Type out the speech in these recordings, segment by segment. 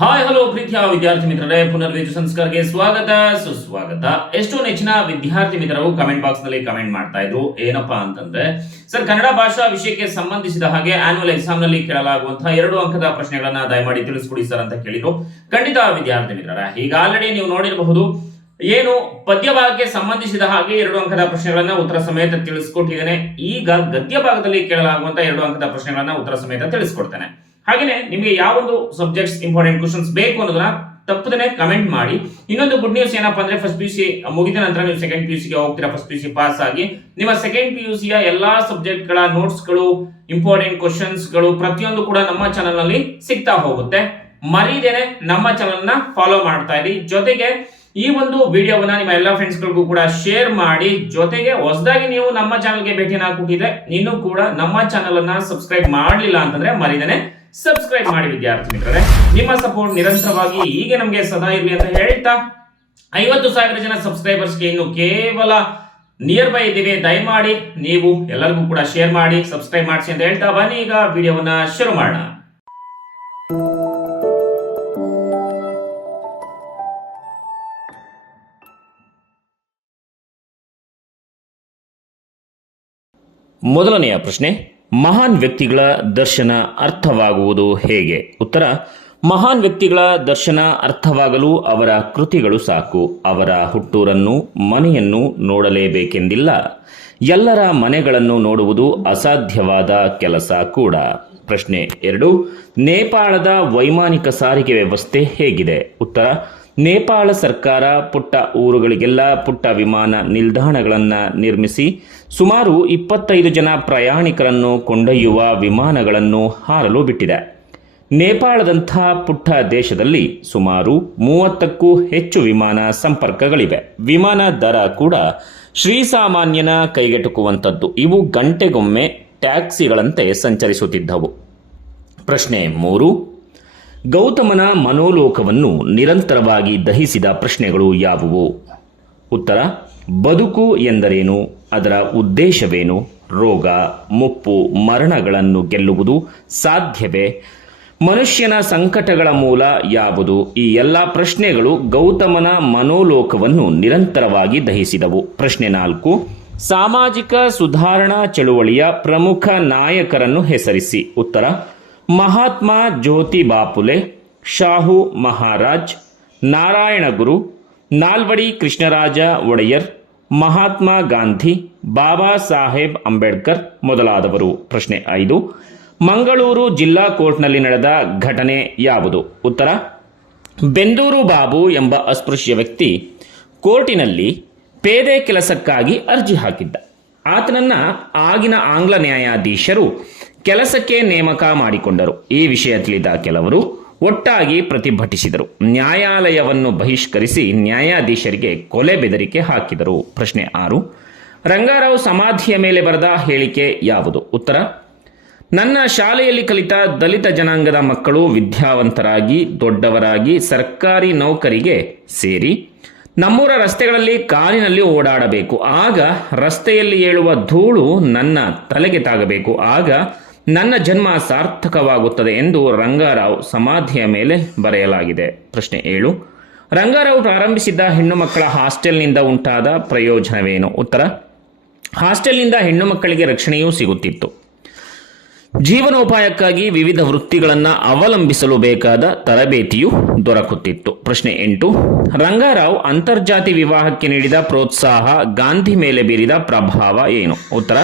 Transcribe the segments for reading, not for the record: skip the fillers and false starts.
Hi hello ಪ್ರೀತಿಯ ವಿದ್ಯಾರ್ಥಿ ಮಿತ್ರರೇ, ಪುನರ್ವೇಜು ಸಂಸ್ಕಾರಕ್ಕೆ ಸ್ವಾಗತ ಸುಸ್ವಾಗತ. ಎಷ್ಟೋ ನೆಚ್ಚಿನ ವಿದ್ಯಾರ್ಥಿ ಮಿತ್ರರು ಕಮೆಂಟ್ ಬಾಕ್ಸ್ ನಲ್ಲಿ ಕಮೆಂಟ್ ಮಾಡ್ತಾ ಇದ್ರು. ಏನಪ್ಪಾ ಅಂತಂದ್ರೆ, ಸರ್ ಕನ್ನಡ ಭಾಷಾ ವಿಷಯಕ್ಕೆ ಸಂಬಂಧಿಸಿದ ಹಾಗೆ ಆನ್ಯುವಲ್ ಎಕ್ಸಾಮ್ ನಲ್ಲಿ ಕೇಳಲಾಗುವಂತಹ 2 ಅಂಕದ ಪ್ರಶ್ನೆಗಳನ್ನ ದಯಮಾಡಿ ತಿಳಿಸ್ಕೊಡಿ ಸರ್ ಅಂತ ಕೇಳಿದ್ರು. ಖಂಡಿತ ವಿದ್ಯಾರ್ಥಿ ಮಿತ್ರರೇ, ಈಗ ಆಲ್ರೆಡಿ ನೀವು ನೋಡಿರಬಹುದು, ಏನು ಪದ್ಯ ಭಾಗಕ್ಕೆ ಸಂಬಂಧಿಸಿದ ಹಾಗೆ 2 ಅಂಕದ ಪ್ರಶ್ನೆಗಳನ್ನ ಉತ್ತರ ಸಮೇತ ತಿಳಿಸ್ಕೊಟ್ಟಿದ್ದೇನೆ. ಈಗ ಗದ್ಯ ಭಾಗದಲ್ಲಿ ಕೇಳಲಾಗುವಂತಹ 2 ಅಂಕದ ಪ್ರಶ್ನೆಗಳನ್ನ ಉತ್ತರ ಸಮೇತ ತಿಳಿಸ್ಕೊಡ್ತೇನೆ. ಹಾಗೇನೆ ನಿಮಗೆ ಯಾವೊಂದು ಸಬ್ಜೆಕ್ಟ್ಸ್ ಇಂಪಾರ್ಟೆಂಟ್ ಕ್ವಶನ್ಸ್ ಬೇಕು ಅನ್ನೋದನ್ನ ತಪ್ಪದೇ ಕಮೆಂಟ್ ಮಾಡಿ. ಇನ್ನೊಂದು ಗುಡ್ ನ್ಯೂಸ್ ಏನಪ್ಪಾ ಅಂದ್ರೆ, ಫಸ್ಟ್ PUC ಮುಗಿದ ನಂತರ ನೀವು ಸೆಕೆಂಡ್ PUC ಗೆ ಹೋಗ್ತೀರಾ. ಫಸ್ಟ್ PUC ಪಾಸ್ ಆಗಿ ನಿಮ್ಮ ಸೆಕೆಂಡ್ PUC ಯ ಎಲ್ಲಾ ಸಬ್ಜೆಕ್ಟ್ ಗಳ ನೋಟ್ಸ್ ಗಳು, ಇಂಪಾರ್ಟೆಂಟ್ ಕ್ವಶನ್ಸ್ ಗಳು ಪ್ರತಿಯೊಂದು ಕೂಡ ನಮ್ಮ ಚಾನೆಲ್ ನಲ್ಲಿ ಸಿಗ್ತಾ ಹೋಗುತ್ತೆ. ಮರೀದೇನೆ ನಮ್ಮ ಚಾನೆಲ್ ನ ಫಾಲೋ ಮಾಡ್ತಾ ಇರಿ. ಜೊತೆಗೆ ಈ ಒಂದು ವಿಡಿಯೋವನ್ನ ನಿಮ್ಮ ಎಲ್ಲಾ ಫ್ರೆಂಡ್ಸ್ ಗಳಿಗೂ ಕೂಡ ಶೇರ್ ಮಾಡಿ. ಜೊತೆಗೆ ಹೊಸದಾಗಿ ನೀವು ನಮ್ಮ ಚಾನೆಲ್ಗೆ ಭೇಟಿಯನ್ನ ಕೊಟ್ಟಿದ್ರೆ, ಇನ್ನೂ ಕೂಡ ನಮ್ಮ ಚಾನೆಲ್ ಅನ್ನ ಸಬ್ಸ್ಕ್ರೈಬ್ ಮಾಡಲಿಲ್ಲ ಅಂತಂದ್ರೆ ಮರೀದೇನೆ ಸಬ್ಸ್ಕ್ರೈಬ್ ಮಾಡಿ ವಿದ್ಯಾರ್ಥಿ ಮಿತ್ರರೇ. ನಿಮ್ಮ ಸಪೋರ್ಟ್ ನಿರಂತರವಾಗಿ ಹೀಗೆ ನಮಗೆ ಸದಾ ಇರಲಿ ಅಂತ ಹೇಳ್ತಾ, 50,000 ಜನ ಸಬ್ಸ್ಕ್ರೈಬರ್ಸ್ಗೆ ಇನ್ನು ಕೇವಲ ನಿಯರ್ ಬೈ ಇದ್ದೀವಿ. ದಯಮಾಡಿ ನೀವು ಎಲ್ಲರಿಗೂ ಕೂಡ ಶೇರ್ ಮಾಡಿ, ಸಬ್ಸ್ಕ್ರೈಬ್ ಮಾಡಿಸಿ ಅಂತ ಹೇಳ್ತಾ, ಬನ್ನಿ ಈಗ ವಿಡಿಯೋವನ್ನ ಶುರು ಮಾಡೋಣ. ಮೊದಲನೆಯ ಪ್ರಶ್ನೆ, ಮಹಾನ್ ವ್ಯಕ್ತಿಗಳ ದರ್ಶನ ಅರ್ಥವಾಗುವುದು ಹೇಗೆ? ಉತ್ತರ: ಮಹಾನ್ ವ್ಯಕ್ತಿಗಳ ದರ್ಶನ ಅರ್ಥವಾಗಲು ಅವರ ಕೃತಿಗಳು ಸಾಕು. ಅವರ ಹುಟ್ಟೂರನ್ನು, ಮನೆಯನ್ನು ನೋಡಲೇಬೇಕೆಂದಿಲ್ಲ. ಎಲ್ಲರ ಮನೆಗಳನ್ನು ನೋಡುವುದು ಅಸಾಧ್ಯವಾದ ಕೆಲಸ ಕೂಡ. ಪ್ರಶ್ನೆ 2, ನೇಪಾಳದ ವೈಮಾನಿಕ ಸಾರಿಗೆ ವ್ಯವಸ್ಥೆ ಹೇಗಿದೆ? ಉತ್ತರ: ನೇಪಾಳ ಸರ್ಕಾರ ಪುಟ್ಟ ಊರುಗಳಿಗೆಲ್ಲ ಪುಟ್ಟ ವಿಮಾನ ನಿಲ್ದಾಣಗಳನ್ನು ನಿರ್ಮಿಸಿ ಸುಮಾರು 25 ಜನ ಪ್ರಯಾಣಿಕರನ್ನು ಕೊಂಡೊಯ್ಯುವ ವಿಮಾನಗಳನ್ನು ಹಾರಲು ಬಿಟ್ಟಿದೆ. ನೇಪಾಳದಂಥ ಪುಟ್ಟ ದೇಶದಲ್ಲಿ ಸುಮಾರು 30ಕ್ಕೂ ಹೆಚ್ಚು ವಿಮಾನ ಸಂಪರ್ಕಗಳಿವೆ. ವಿಮಾನ ದರ ಕೂಡ ಶ್ರೀಸಾಮಾನ್ಯನ ಕೈಗೆಟುಕುವಂಥದ್ದು. ಇವು ಗಂಟೆಗೊಮ್ಮೆ ಟ್ಯಾಕ್ಸಿಗಳಂತೆ ಸಂಚರಿಸುತ್ತಿದ್ದವು. ಪ್ರಶ್ನೆ 3, ಗೌತಮನ ಮನೋಲೋಕವನ್ನು ನಿರಂತರವಾಗಿ ದಹಿಸಿದ ಪ್ರಶ್ನೆಗಳು ಯಾವುವು? ಉತ್ತರ: ಬದುಕು ಎಂದರೇನು? ಅದರ ಉದ್ದೇಶವೇನು? ರೋಗ, ಮುಪ್ಪು, ಮರಣಗಳನ್ನು ಗೆಲ್ಲುವುದು ಸಾಧ್ಯವೇ? ಮನುಷ್ಯನ ಸಂಕಟಗಳ ಮೂಲ ಯಾವುದು? ಈ ಎಲ್ಲ ಪ್ರಶ್ನೆಗಳು ಗೌತಮನ ಮನೋಲೋಕವನ್ನು ನಿರಂತರವಾಗಿ ದಹಿಸಿದವು. ಪ್ರಶ್ನೆ 4, ಸಾಮಾಜಿಕ ಸುಧಾರಣಾ ಚಳುವಳಿಯ ಪ್ರಮುಖ ನಾಯಕರನ್ನು ಹೆಸರಿಸಿ. ಉತ್ತರ: ಮಹಾತ್ಮ ಜ್ಯೋತಿಬಾ ಫುಲೆ, ಶಾಹು ಮಹಾರಾಜ್, ನಾರಾಯಣ ಗುರು, ನಾಲ್ವಡಿ ಕೃಷ್ಣರಾಜ ಒಡೆಯರ್, ಮಹಾತ್ಮ ಗಾಂಧಿ, ಬಾಬಾ ಸಾಹೇಬ್ ಅಂಬೇಡ್ಕರ್ ಮೊದಲಾದವರು. ಪ್ರಶ್ನೆ 5, ಮಂಗಳೂರು ಜಿಲ್ಲಾ ಕೋರ್ಟ್ನಲ್ಲಿ ನಡೆದ ಘಟನೆ ಯಾವುದು? ಉತ್ತರ: ಬೆಂದೂರು ಬಾಬು ಎಂಬ ಅಸ್ಪೃಶ್ಯ ವ್ಯಕ್ತಿ ಕೋರ್ಟಿನಲ್ಲಿ ಪೇದೆ ಕೆಲಸಕ್ಕಾಗಿ ಅರ್ಜಿ ಹಾಕಿದ್ದ. ಆತನನ್ನ ಆಗಿನ ಆಂಗ್ಲ ನ್ಯಾಯಾಧೀಶರು ಕೆಲಸಕ್ಕೆ ನೇಮಕ ಮಾಡಿಕೊಂಡರು. ಈ ವಿಷಯ ತಿಳಿದ ಕೆಲವರು ಒಟ್ಟಾಗಿ ಪ್ರತಿಭಟಿಸಿದರು. ನ್ಯಾಯಾಲಯವನ್ನು ಬಹಿಷ್ಕರಿಸಿ ನ್ಯಾಯಾಧೀಶರಿಗೆ ಕೊಲೆ ಬೆದರಿಕೆ ಹಾಕಿದರು. ಪ್ರಶ್ನೆ 6, ರಂಗಾರಾವ್ ಸಮಾಧಿಯ ಮೇಲೆ ಬರೆದ ಹೇಳಿಕೆ ಯಾವುದು? ಉತ್ತರ: ನನ್ನ ಶಾಲೆಯಲ್ಲಿ ಕಲಿತ ದಲಿತ ಜನಾಂಗದ ಮಕ್ಕಳು ವಿದ್ಯಾವಂತರಾಗಿ ದೊಡ್ಡವರಾಗಿ ಸರ್ಕಾರಿ ನೌಕರಿಗೆ ಸೇರಿ ನಮ್ಮೂರ ರಸ್ತೆಗಳಲ್ಲಿ ಕಾರಿನಲ್ಲಿ ಓಡಾಡಬೇಕು. ಆಗ ರಸ್ತೆಯಲ್ಲಿ ಏಳುವ ಧೂಳು ನನ್ನ ತಲೆಗೆ ತಾಗಬೇಕು. ಆಗ ನನ್ನ ಜನ್ಮ ಸಾರ್ಥಕವಾಗುತ್ತದೆ ಎಂದು ರಂಗಾರಾವ್ ಸಮಾಧಿಯ ಮೇಲೆ ಬರೆಯಲಾಗಿದೆ. ಪ್ರಶ್ನೆ 7, ರಂಗಾರಾವ್ ಪ್ರಾರಂಭಿಸಿದ್ದ ಹೆಣ್ಣು ಮಕ್ಕಳ ಹಾಸ್ಟೆಲ್ನಿಂದ ಉಂಟಾದ ಪ್ರಯೋಜನವೇನು? ಉತ್ತರ: ಹಾಸ್ಟೆಲ್ನಿಂದ ಹೆಣ್ಣು ಮಕ್ಕಳಿಗೆ ರಕ್ಷಣೆಯೂ ಸಿಗುತ್ತಿತ್ತು. ಜೀವನೋಪಾಯಕ್ಕಾಗಿ ವಿವಿಧ ವೃತ್ತಿಗಳನ್ನು ಅವಲಂಬಿಸಲು ಬೇಕಾದ ತರಬೇತಿಯೂ ದೊರಕುತ್ತಿತ್ತು. ಪ್ರಶ್ನೆ 8, ರಂಗಾರಾವ್ ಅಂತರ್ಜಾತಿ ವಿವಾಹಕ್ಕೆ ನೀಡಿದ ಪ್ರೋತ್ಸಾಹ ಗಾಂಧಿ ಮೇಲೆ ಬೀರಿದ ಪ್ರಭಾವ ಏನು? ಉತ್ತರ: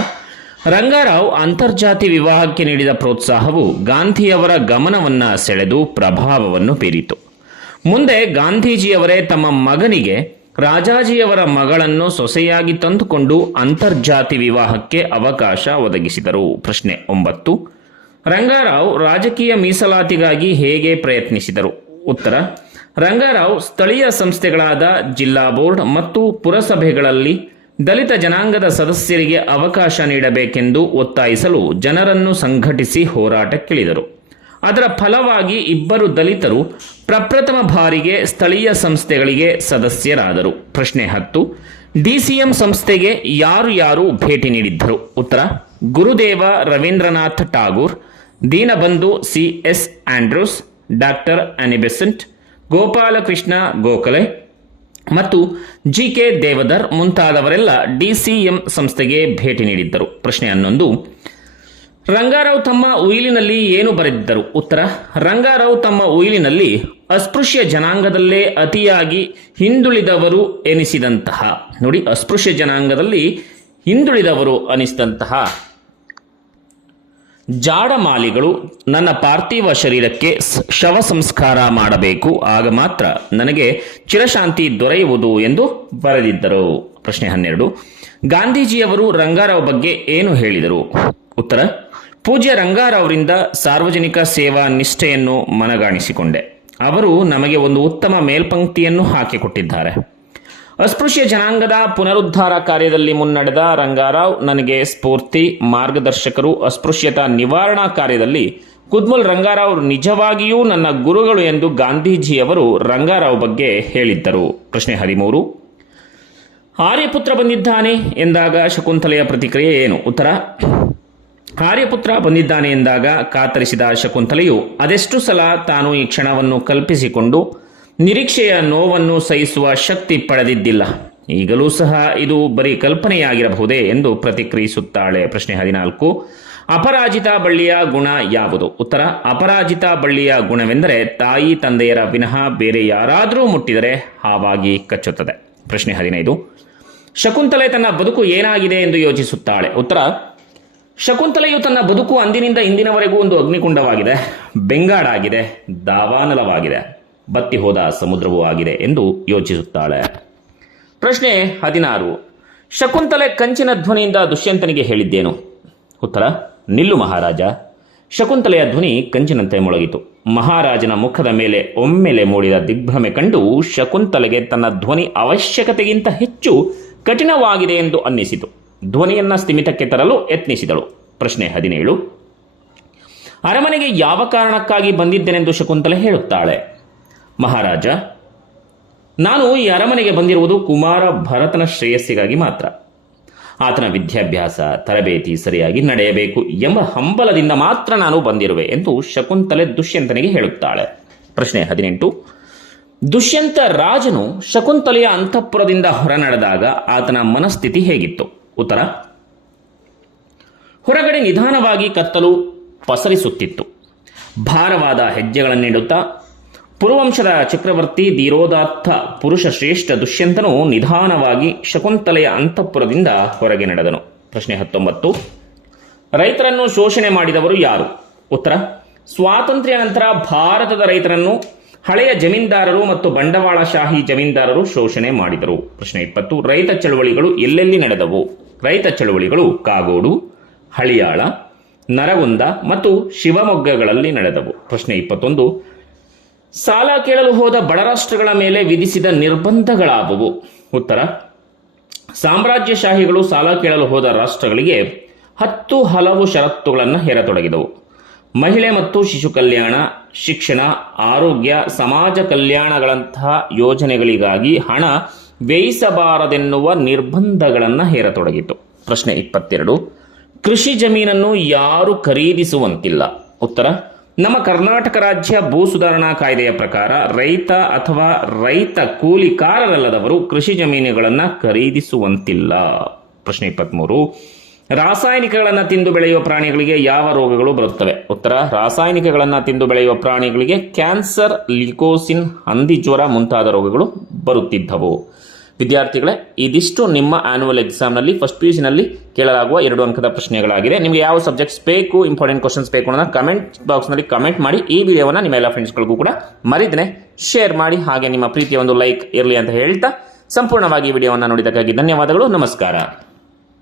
ರಂಗಾರಾವ್ ಅಂತರ್ಜಾತಿ ವಿವಾಹಕ್ಕೆ ನೀಡಿದ ಪ್ರೋತ್ಸಾಹವು ಗಾಂಧಿಯವರ ಗಮನವನ್ನ ಸೆಳೆದು ಪ್ರಭಾವವನ್ನು ಬೀರಿತು. ಮುಂದೆ ಗಾಂಧೀಜಿಯವರೇ ತಮ್ಮ ಮಗನಿಗೆ ರಾಜಾಜಿಯವರ ಮಗಳನ್ನು ಸೊಸೆಯಾಗಿ ತಂದುಕೊಂಡು ಅಂತರ್ಜಾತಿ ವಿವಾಹಕ್ಕೆ ಅವಕಾಶ ಒದಗಿಸಿದರು. ಪ್ರಶ್ನೆ 9, ರಂಗಾರಾವ್ ರಾಜಕೀಯ ಮೀಸಲಾತಿಗಾಗಿ ಹೇಗೆ ಪ್ರಯತ್ನಿಸಿದರು? ಉತ್ತರ: ರಂಗಾರಾವ್ ಸ್ಥಳೀಯ ಸಂಸ್ಥೆಗಳಾದ ಜಿಲ್ಲಾ ಬೋರ್ಡ್ ಮತ್ತು ಪುರಸಭೆಗಳಲ್ಲಿ ದಲಿತ ಜನಾಂಗದ ಸದಸ್ಯರಿಗೆ ಅವಕಾಶ ನೀಡಬೇಕೆಂದು ಒತ್ತಾಯಿಸಲು ಜನರನ್ನು ಸಂಘಟಿಸಿ ಹೋರಾಟಕ್ಕಿಳಿದರು. ಅದರ ಫಲವಾಗಿ 2 ದಲಿತರು ಪ್ರಪ್ರಥಮ ಬಾರಿಗೆ ಸ್ಥಳೀಯ ಸಂಸ್ಥೆಗಳಿಗೆ ಸದಸ್ಯರಾದರು. ಪ್ರಶ್ನೆ 10, DCM ಸಂಸ್ಥೆಗೆ ಯಾರು ಭೇಟಿ ನೀಡಿದ್ದರು? ಉತ್ತರ: Gurudev Rabindranath Tagore, Deenabandhu CS Andrews, doctor Annie Besant, Gopalkrishna Gokhale ಮತ್ತು ಜಿ.ಕೆ. ದೇವಧರ್ ಮುಂತಾದವರೆಲ್ಲ DCM ಸಂಸ್ಥೆಗೆ ಭೇಟಿ ನೀಡಿದ್ದರು. ಪ್ರಶ್ನೆ 11. ರಂಗಾರಾವ್ ತಮ್ಮ ಉಯಿಲಿನಲ್ಲಿ ಏನು ಬರೆದಿದ್ದರು? ಉತ್ತರ: ರಂಗಾರಾವ್ ತಮ್ಮ ಉಯಿಲಿನಲ್ಲಿ ಅಸ್ಪೃಶ್ಯ ಜನಾಂಗದಲ್ಲೇ ಅತಿಯಾಗಿ ಹಿಂದುಳಿದವರು ಎನಿಸಿದಂತಹ, ನೋಡಿ, ಅಸ್ಪೃಶ್ಯ ಜನಾಂಗದಲ್ಲಿ ಹಿಂದುಳಿದವರು ಅನಿಸಿದಂತಹ ಜಾಡಮಾಲಿಗಳು ನನ್ನ ಪಾರ್ಥಿವ ಶರೀರಕ್ಕೆ ಶವ ಸಂಸ್ಕಾರ ಮಾಡಬೇಕು, ಆಗ ಮಾತ್ರ ನನಗೆ ಚಿರಶಾಂತಿ ದೊರೆಯುವುದು ಎಂದು ಬರೆದಿದ್ದರು. ಪ್ರಶ್ನೆ 12. ಗಾಂಧೀಜಿಯವರು ರಂಗಾರಾವ್ ಬಗ್ಗೆ ಏನು ಹೇಳಿದರು? ಉತ್ತರ: ಪೂಜ್ಯ ರಂಗಾರಾವ್ರಿಂದ ಸಾರ್ವಜನಿಕ ಸೇವಾ ನಿಷ್ಠೆಯನ್ನು ಮನಗಾಣಿಸಿಕೊಂಡೆ. ಅವರು ನಮಗೆ ಒಂದು ಉತ್ತಮ ಮೇಲ್ಪಂಕ್ತಿಯನ್ನು ಹಾಕಿಕೊಟ್ಟಿದ್ದಾರೆ. ಅಸ್ಪೃಶ್ಯ ಜನಾಂಗದ ಪುನರುದ್ಧಾರ ಕಾರ್ಯದಲ್ಲಿ ಮುನ್ನಡೆದ ರಂಗಾರಾವ್ ನನಗೆ ಸ್ಫೂರ್ತಿ, ಮಾರ್ಗದರ್ಶಕರು. ಅಸ್ಪೃಶ್ಯತಾ ನಿವಾರಣಾ ಕಾರ್ಯದಲ್ಲಿ ಕುದ್ಮಲ್ ರಂಗಾರಾವ್ ನಿಜವಾಗಿಯೂ ನನ್ನ ಗುರುಗಳು ಎಂದು ಗಾಂಧೀಜಿಯವರು ರಂಗಾರಾವ್ ಬಗ್ಗೆ ಹೇಳಿದ್ದರು. ಪ್ರಶ್ನೆ 13. ಆರ್ಯಪುತ್ರ ಬಂದಿದ್ದಾನೆ ಎಂದಾಗ ಶಕುಂತಲೆಯ ಪ್ರತಿಕ್ರಿಯೆ ಏನು? ಉತ್ತರ: ಆರ್ಯಪುತ್ರ ಬಂದಿದ್ದಾನೆ ಎಂದಾಗ ಕಾತರಿಸಿದ ಶಕುಂತಲೆಯು ಅದೆಷ್ಟು ಸಲ ತಾನು ಈ ಕ್ಷಣವನ್ನು ಕಲ್ಪಿಸಿಕೊಂಡು ನಿರೀಕ್ಷೆಯ ನೋವನ್ನು ಸಹಿಸುವ ಶಕ್ತಿ ಪಡೆದಿದ್ದಿಲ್ಲ, ಈಗಲೂ ಸಹ ಇದು ಬರೀ ಕಲ್ಪನೆಯಾಗಿರಬಹುದೇ ಎಂದು ಪ್ರತಿಕ್ರಿಯಿಸುತ್ತಾಳೆ. ಪ್ರಶ್ನೆ 14. ಅಪರಾಜಿತ ಬಳ್ಳಿಯ ಗುಣ ಯಾವುದು? ಉತ್ತರ: ಅಪರಾಜಿತ ಬಳ್ಳಿಯ ಗುಣವೆಂದರೆ ತಾಯಿ ತಂದೆಯರ ವಿನಃ ಬೇರೆ ಯಾರಾದರೂ ಮುಟ್ಟಿದರೆ ಹಾವಾಗಿ ಕಚ್ಚುತ್ತದೆ. ಪ್ರಶ್ನೆ 15. ಶಕುಂತಲೆ ತನ್ನ ಬದುಕು ಏನಾಗಿದೆ ಎಂದು ಯೋಚಿಸುತ್ತಾಳೆ. ಉತ್ತರ: ಶಕುಂತಲೆಯು ತನ್ನ ಬದುಕು ಅಂದಿನಿಂದ ಇಂದಿನವರೆಗೂ ಒಂದು ಅಗ್ನಿಕುಂಡವಾಗಿದೆ, ಬೆಂಗಾಡಾಗಿದೆ, ದಾವಾನಲವಾಗಿದೆ, ಬತ್ತಿ ಹೋದ ಸಮುದ್ರವೂ ಆಗಿದೆ ಎಂದು ಯೋಚಿಸುತ್ತಾಳೆ. ಪ್ರಶ್ನೆ 16. ಶಕುಂತಲೆ ಕಂಚಿನ ಧ್ವನಿಯಿಂದ ದುಷ್ಯಂತನಿಗೆ ಹೇಳಿದ್ದೇನು? ಉತ್ತರ: ನಿಲ್ಲು ಮಹಾರಾಜ. ಶಕುಂತಲೆಯ ಧ್ವನಿ ಕಂಚಿನಂತೆ ಮೊಳಗಿತು. ಮಹಾರಾಜನ ಮುಖದ ಮೇಲೆ ಒಮ್ಮೆಲೆ ಮೂಡಿದ ದಿಗ್ಭ್ರಮೆ ಕಂಡು ಶಕುಂತಲೆಗೆ ತನ್ನ ಧ್ವನಿ ಅವಶ್ಯಕತೆಗಿಂತ ಹೆಚ್ಚು ಕಠಿಣವಾಗಿದೆ ಎಂದು ಅನ್ನಿಸಿತು. ಧ್ವನಿಯನ್ನು ಸ್ಥಿಮಿತಕ್ಕೆ ತರಲು ಯತ್ನಿಸಿದಳು. ಪ್ರಶ್ನೆ 17. ಅರಮನೆಗೆ ಯಾವ ಕಾರಣಕ್ಕಾಗಿ ಬಂದಿದ್ದೇನೆಂದು ಶಕುಂತಲೆ ಹೇಳುತ್ತಾಳೆ? ಮಹಾರಾಜ, ನಾನು ಈ ಅರಮನೆಗೆ ಬಂದಿರುವುದು ಕುಮಾರ ಭರತನ ಶ್ರೇಯಸ್ಸಿಗಾಗಿ ಮಾತ್ರ. ಆತನ ವಿದ್ಯಾಭ್ಯಾಸ, ತರಬೇತಿ ಸರಿಯಾಗಿ ನಡೆಯಬೇಕು ಎಂಬ ಹಂಬಲದಿಂದ ಮಾತ್ರ ನಾನು ಬಂದಿರುವೆ ಎಂದು ಶಕುಂತಲೆ ದುಷ್ಯಂತನಿಗೆ ಹೇಳುತ್ತಾಳೆ. ಪ್ರಶ್ನೆ 18. ದುಷ್ಯಂತ ರಾಜನು ಶಕುಂತಲೆಯ ಅಂತಃಪುರದಿಂದ ಹೊರನಡೆದಾಗ ಆತನ ಮನಸ್ಥಿತಿ ಹೇಗಿತ್ತು? ಉತ್ತರ: ಹೊರಗಡೆ ನಿಧಾನವಾಗಿ ಕತ್ತಲು ಪಸರಿಸುತ್ತಿತ್ತು. ಭಾರವಾದ ಹೆಜ್ಜೆಗಳನ್ನಿಡುತ್ತಾ ಪುರುವಂಶದ ಚಕ್ರವರ್ತಿ ಧೀರೋದಾತ್ತ ಪುರುಷ ಶ್ರೇಷ್ಠ ದುಷ್ಯಂತನು ನಿಧಾನವಾಗಿ ಶಕುಂತಲೆಯ ಅಂತಃಪುರದಿಂದ ಹೊರಗೆ ನಡೆದನು. ಪ್ರಶ್ನೆ 19. ರೈತರನ್ನು ಶೋಷಣೆ ಮಾಡಿದವರು ಯಾರು? ಉತ್ತರ: ಸ್ವಾತಂತ್ರ್ಯ ನಂತರ ಭಾರತದ ರೈತರನ್ನು ಹಳೆಯ ಜಮೀನ್ದಾರರು ಮತ್ತು ಬಂಡವಾಳಶಾಹಿ ಜಮೀನ್ದಾರರು ಶೋಷಣೆ ಮಾಡಿದರು. ಪ್ರಶ್ನೆ 20. ರೈತ ಚಳವಳಿಗಳು ಎಲ್ಲೆಲ್ಲಿ ನಡೆದವು? ರೈತ ಚಳವಳಿಗಳು ಕಾಗೋಡು, ಹಳಿಯಾಳ, ನರಗುಂದ ಮತ್ತು ಶಿವಮೊಗ್ಗಗಳಲ್ಲಿ ನಡೆದವು. ಪ್ರಶ್ನೆ 21. ಸಾಲ ಕೇಳಲು ಹೋದ ಬಡ ರಾಷ್ಟ್ರಗಳ ಮೇಲೆ ವಿಧಿಸಿದ ನಿರ್ಬಂಧಗಳಾವುವು? ಉತ್ತರ: ಸಾಮ್ರಾಜ್ಯಶಾಹಿಗಳು ಸಾಲ ಕೇಳಲು ಹೋದ ರಾಷ್ಟ್ರಗಳಿಗೆ 10 ಹಲವು ಷರತ್ತುಗಳನ್ನು ಹೇರತೊಡಗಿದವು. ಮಹಿಳೆ ಮತ್ತು ಶಿಶು ಕಲ್ಯಾಣ, ಶಿಕ್ಷಣ, ಆರೋಗ್ಯ, ಸಮಾಜ ಕಲ್ಯಾಣಗಳಂತಹ ಯೋಜನೆಗಳಿಗಾಗಿ ಹಣ ವ್ಯಯಿಸಬಾರದೆನ್ನುವ ನಿರ್ಬಂಧಗಳನ್ನು ಹೇರತೊಡಗಿತು. ಪ್ರಶ್ನೆ 22. ಕೃಷಿ ಜಮೀನನ್ನು ಯಾರು ಖರೀದಿಸುವಂತಿಲ್ಲ? ಉತ್ತರ: ನಮ್ಮ ಕರ್ನಾಟಕ ರಾಜ್ಯ ಭೂ ಸುಧಾರಣಾ ಕಾಯ್ದೆಯ ಪ್ರಕಾರ ರೈತ ಅಥವಾ ರೈತ ಕೂಲಿಕಾರರಲ್ಲದವರು ಕೃಷಿ ಜಮೀನುಗಳನ್ನು ಖರೀದಿಸುವಂತಿಲ್ಲ. ಪ್ರಶ್ನೆ 23. ರಾಸಾಯನಿಕಗಳನ್ನು ತಿಂದು ಬೆಳೆಯುವ ಪ್ರಾಣಿಗಳಿಗೆ ಯಾವ ರೋಗಗಳು ಬರುತ್ತವೆ? ಉತ್ತರ: ರಾಸಾಯನಿಕಗಳನ್ನು ತಿಂದು ಬೆಳೆಯುವ ಪ್ರಾಣಿಗಳಿಗೆ ಕ್ಯಾನ್ಸರ್, ಲಿಕೋಸಿನ್, ಹಂದಿ ಜ್ವರ ಮುಂತಾದ ರೋಗಗಳು ಬರುತ್ತಿದ್ದವು. ವಿದ್ಯಾರ್ಥಿಗಳೇ, ಇದಿಷ್ಟು ನಿಮ್ಮ ಆನ್ಯುವಲ್ ಎಕ್ಸಾಮ್ನಲ್ಲಿ ಫಸ್ಟ್ PUC ನಲ್ಲಿ ಕೇಳಲಾಗುವ 2 ಅಂಕದ ಪ್ರಶ್ನೆಗಳಾಗಿದೆ. ನಿಮಗೆ ಯಾವ ಸಬ್ಜೆಕ್ಟ್ಸ್ ಬೇಕು, ಇಂಪಾರ್ಟೆಂಟ್ ಕ್ವಶನ್ಸ್ ಬೇಕು ಅನ್ನೋದನ್ನ ಕಮೆಂಟ್ ಬಾಕ್ಸ್ನಲ್ಲಿ ಕಮೆಂಟ್ ಮಾಡಿ. ಈ ವಿಡಿಯೋವನ್ನು ನಿಮ್ಮ ಎಲ್ಲ ಫ್ರೆಂಡ್ಸ್ಗಳಿಗೂ ಕೂಡ ಮರಿದನೆ ಶೇರ್ ಮಾಡಿ. ಹಾಗೆ ನಿಮ್ಮ ಪ್ರೀತಿಯ ಒಂದು ಲೈಕ್ ಇರಲಿ ಅಂತ ಹೇಳ್ತಾ ಸಂಪೂರ್ಣವಾಗಿ ವಿಡಿಯೋವನ್ನು ನೋಡಿದ್ದಕ್ಕಾಗಿ ಧನ್ಯವಾದಗಳು. ನಮಸ್ಕಾರ.